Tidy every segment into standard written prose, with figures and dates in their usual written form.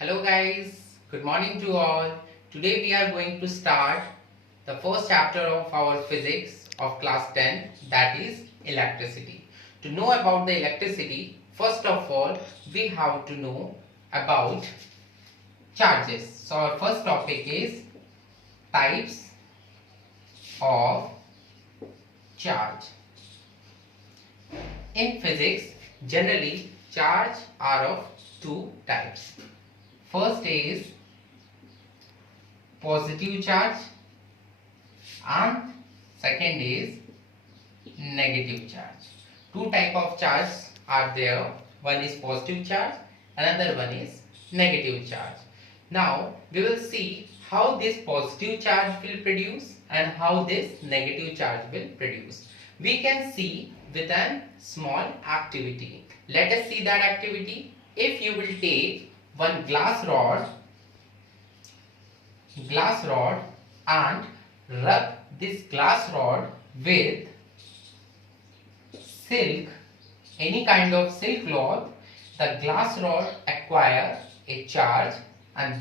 Hello guys, good morning to all. Today we are going to start the first chapter of our physics of class 10, that is electricity. To know about the electricity, first of all we have to know about charges. So our first topic is types of charge. In physics, generally charge are of two types. First is positive charge and second is negative charge. Two type of charge are there. One is positive charge, another one is negative charge. Now we will see how this positive charge will produce and how this negative charge will produce. We can see with a small activity. Let us see that activity. If you will take one glass rod and rub this glass rod with silk, any kind of silk cloth, the glass rod acquire a charge and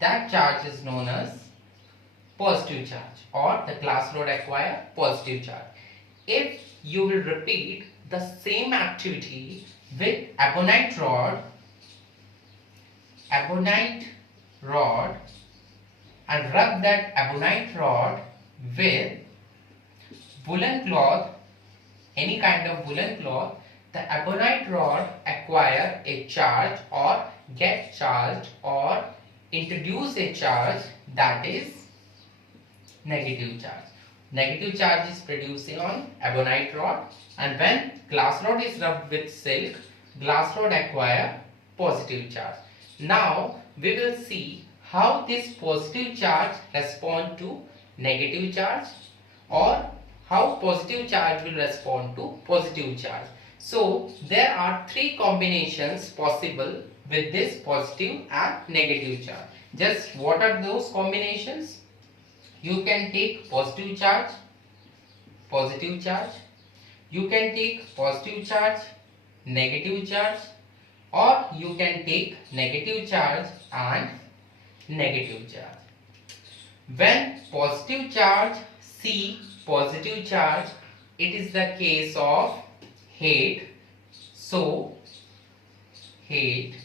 that charge is known as positive charge, or the glass rod acquire positive charge. If you will repeat the same activity with ebonite rod and rub that ebonite rod with woolen cloth, any kind of woolen cloth, the ebonite rod acquire a charge or get charged or introduce a charge, that is negative charge. Negative charge is producing on ebonite rod, and when glass rod is rubbed with silk, glass rod acquire positive charge. Now we will see how this positive charge respond to negative charge or how positive charge will respond to positive charge. So there are three combinations possible with this positive and negative charge. Just what are those combinations? You can take positive charge, you can take positive charge, negative charge, or you can take negative charge and negative charge. When positive charge see positive charge, it is the case of hate. So hate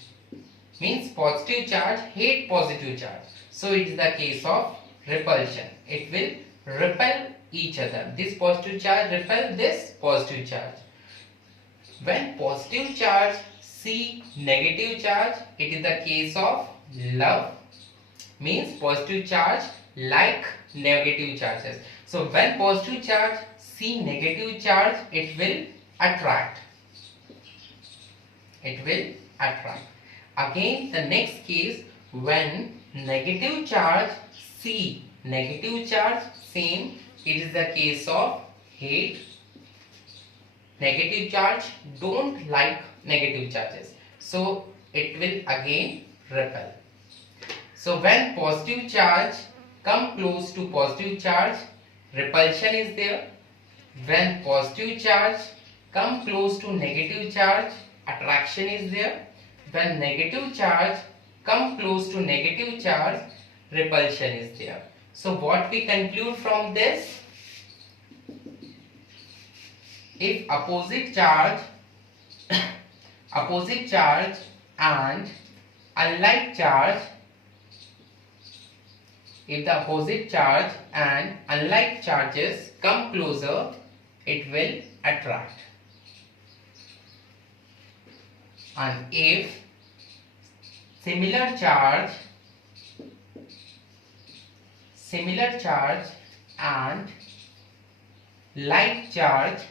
means positive charge hate positive charge. So it is the case of repulsion. It will repel each other. This positive charge repel this positive charge. When positive charge see negative charge, it is the case of love. Means positive charge like negative charges. So when positive charge see negative charge, it will attract. Again, the next case, when negative charge see negative charge, same, it is the case of hate. Negative charge don't like negative charges, so it will again repel. So when positive charge come close to positive charge, repulsion is there. When positive charge come close to negative charge, attraction is there. When negative charge come close to negative charge, repulsion is there. So what we conclude from this? If opposite charge and unlike charge, if the opposite charge and unlike charges come closer, it will attract. And if similar charge and like charge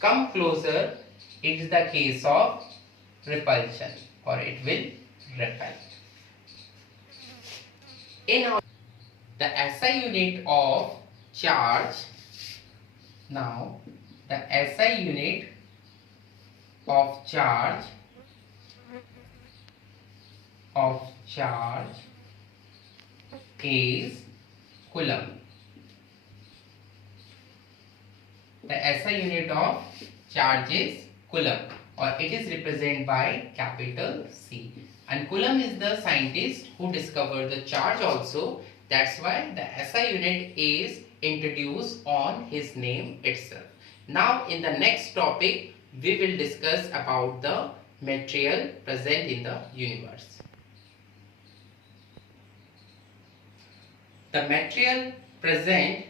come closer, it is the case of repulsion, or it will repel. In our the SI unit of charge, now the SI unit of charge is coulomb. The SI unit of charge is coulomb, or it is represented by capital C. And and Coulomb is the scientist who discovered the charge also. That's why the SI unit is introduced on his name itself. Now in the next topic we will discuss about the material present in the universe. The material present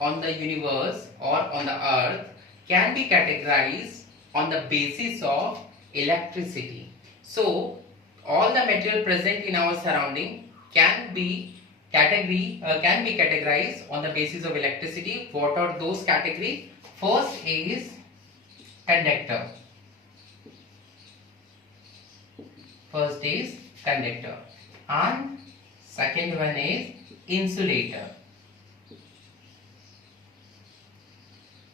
on the universe or on the earth can be categorized on the basis of electricity. So all the material present in our surrounding can be categorized on the basis of electricity. What are those categories? First is conductor. First is conductor, and second one is insulator.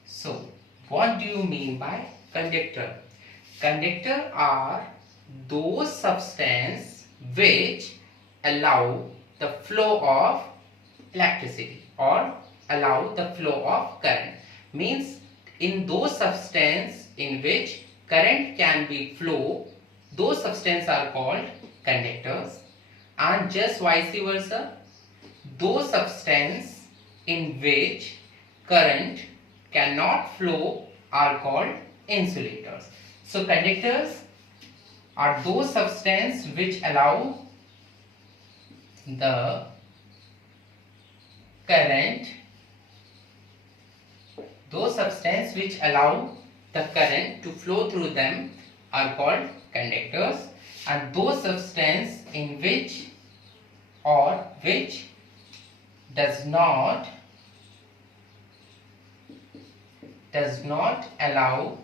So what do you mean by conductor? Conductor are those substances which allow the flow of electricity or allow the flow of current. Means in those substances in which current can be flow, those substances are called conductors, and just vice versa, those substances in which current cannot flow are called insulators. So conductors are those substances which allow the current, those substances which allow the current to flow through them are called conductors, and those substances in which or which does not allow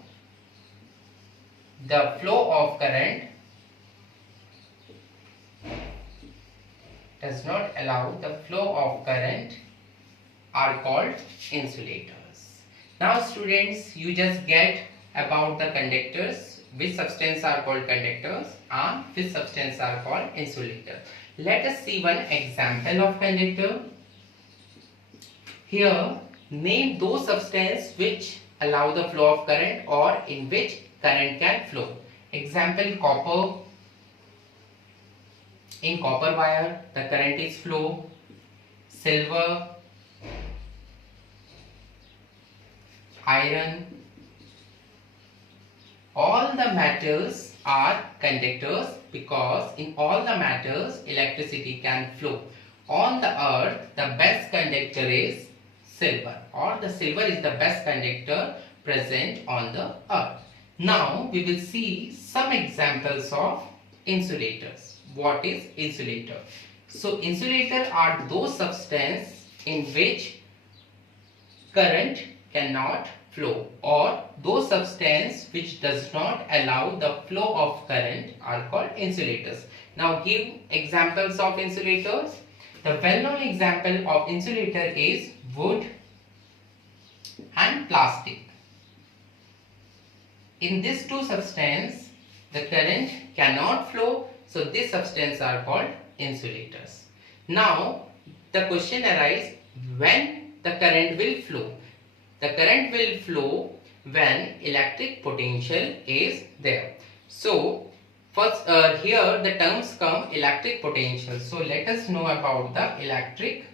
the flow of current, are called insulators. Now students, you just get about the conductors, which substances are called conductors and which substances are called insulators. Let us see one example of conductor. Here, name those substances which allow the flow of current or in which current can flow. Example, copper. In copper wire, the current is flow. Silver, iron. All the metals are conductors because in all the metals electricity can flow. On the earth, the best conductor is silver, or the silver is the best conductor present on the earth. Now we will see some examples of insulators. What is insulator? So insulator are those substances in which current cannot flow, or those substances which does not allow the flow of current are called insulators. Now give examples of insulators. The well-known example of insulator is wood and plastic. In these two substances, the current cannot flow, so these substances are called insulators. Now, the question arises, when the current will flow? The current will flow when electric potential is there. So, first here the terms come electric potential. So, let us know about the electric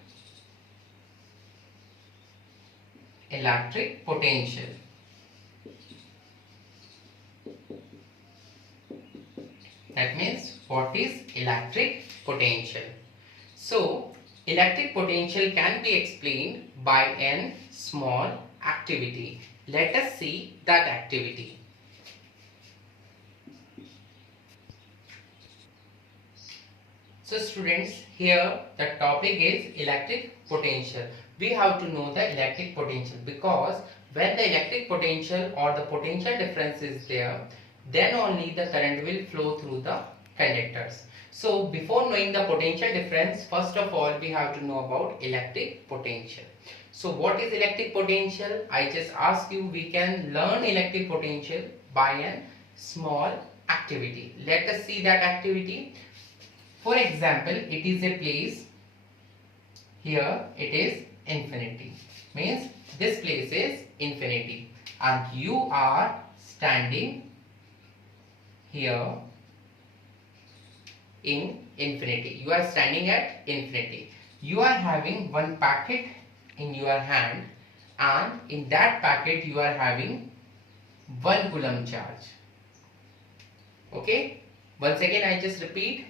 potential. That means what is electric potential? So electric potential can be explained by a small activity. Let us see that activity. So students, here the topic is electric potential. We have to know the electric potential because when the electric potential or the potential difference is there, then only the current will flow through the conductors. So before knowing the potential difference, first of all we have to know about electric potential. So what is electric potential? I just ask you, we can learn electric potential by a small activity. Let us see that activity. For example, it is a place. Here it is infinity. Means this place is infinity and you are standing here in infinity. You are standing at infinity. You are having one packet in your hand, and in that packet you are having 1 coulomb charge. Okay, once again I just repeat.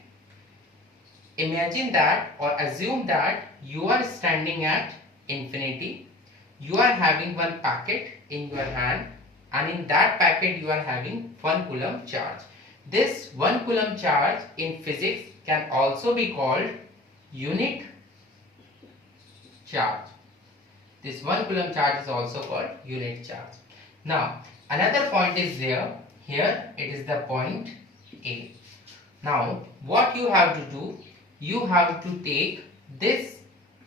Imagine that or assume that you are standing at infinity. You are having one packet in your hand, and in that packet you are having 1 coulomb charge. This 1 coulomb charge in physics can also be called unit charge. This 1 coulomb charge is also called unit charge. Now another point is there. Here it is the point A. Now what you have to do, you have to take this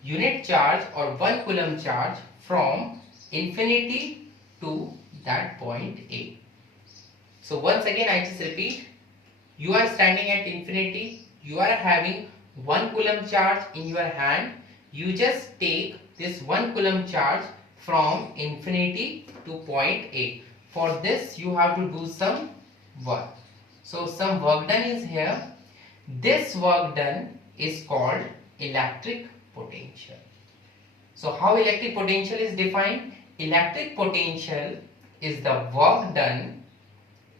unit charge or 1 coulomb charge from infinity to that point A. So once again I just repeat, you are standing at infinity, you are having 1 coulomb charge in your hand. You just take this 1 coulomb charge from infinity to point A. For this you have to do some work. So some work done is here. This work done is called electric potential. So how electric potential is defined? Electric potential is the work done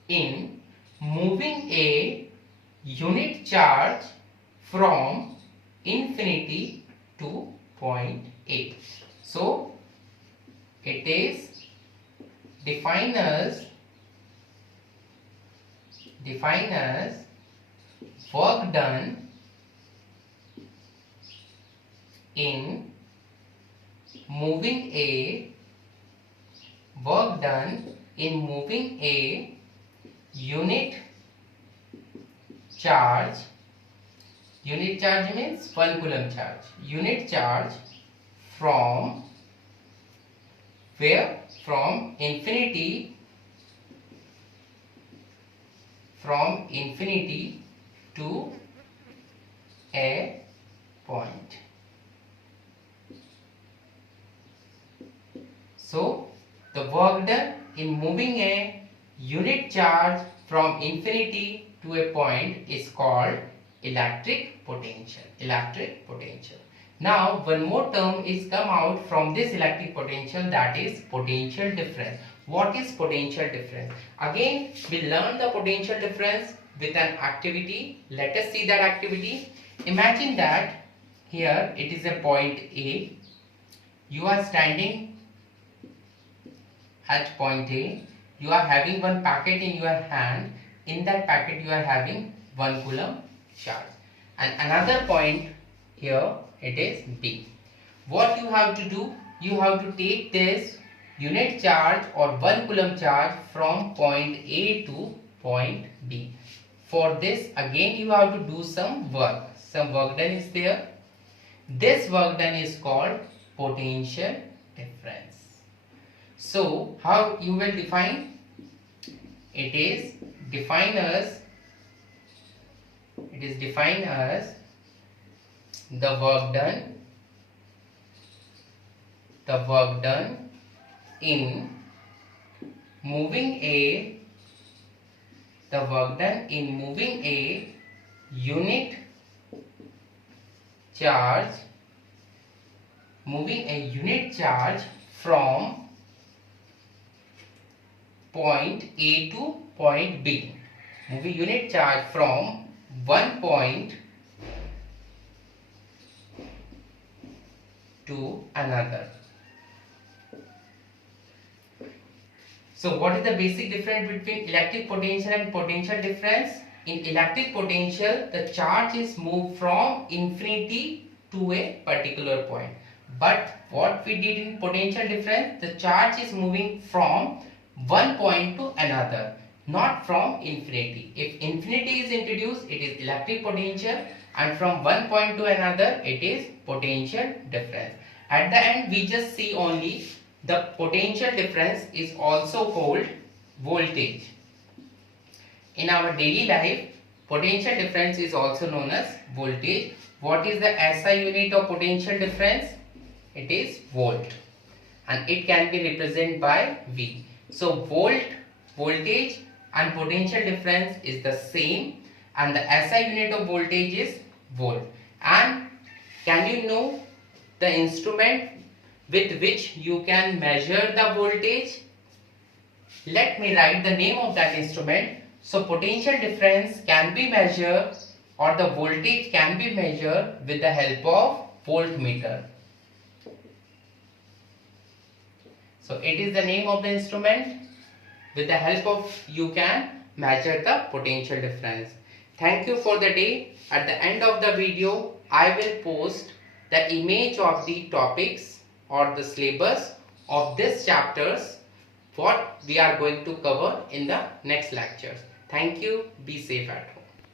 in moving a unit charge from infinity to point A. So it is defined as work done in moving a unit charge. Unit charge means 1 coulomb charge. Unit charge from where? From infinity to a point. So the work done in moving a unit charge from infinity to a point is called electric potential. Now one more term is come out from this electric potential, that is potential difference. What is potential difference? Again we learn the potential difference with an activity. Let us see that activity. Imagine that here it is a point A. You are standing at point A. You are having one packet in your hand. In that packet you are having 1 coulomb charge. And another point here, it is B. What you have to do? You have to take this unit charge or 1 coulomb charge from point A to point B. For this again you have to do some work. Some work done is there. This work done is called potential difference. So how you will define? It is defined as the work done in moving a unit charge from point A to point B. Moving unit charge from one point to another. So what is the basic difference between electric potential and potential difference? In electric potential, the charge is moved from infinity to a particular point. But what we did in potential difference, the charge is moving from one point to another, not from infinity. If infinity is introduced, it is electric potential, and from one point to another, it is potential difference. At the end, we just see only the potential difference is also called voltage. In our daily life, potential difference is also known as voltage. What is the SI unit of potential difference? It is volt, and it can be represented by V. So voltage and potential difference is the same, and the SI unit of voltage is volt. And can you know the instrument with which you can measure the voltage? Let me write the name of that instrument. So potential difference can be measured, or the voltage can be measured with the help of voltmeter. So it is the name of the instrument. With the help of you can measure the potential difference. Thank you for the day. At the end of the video, I will post the image of the topics or the syllabus of this chapters, what we are going to cover in the next lectures. Thank you. Be safe at home.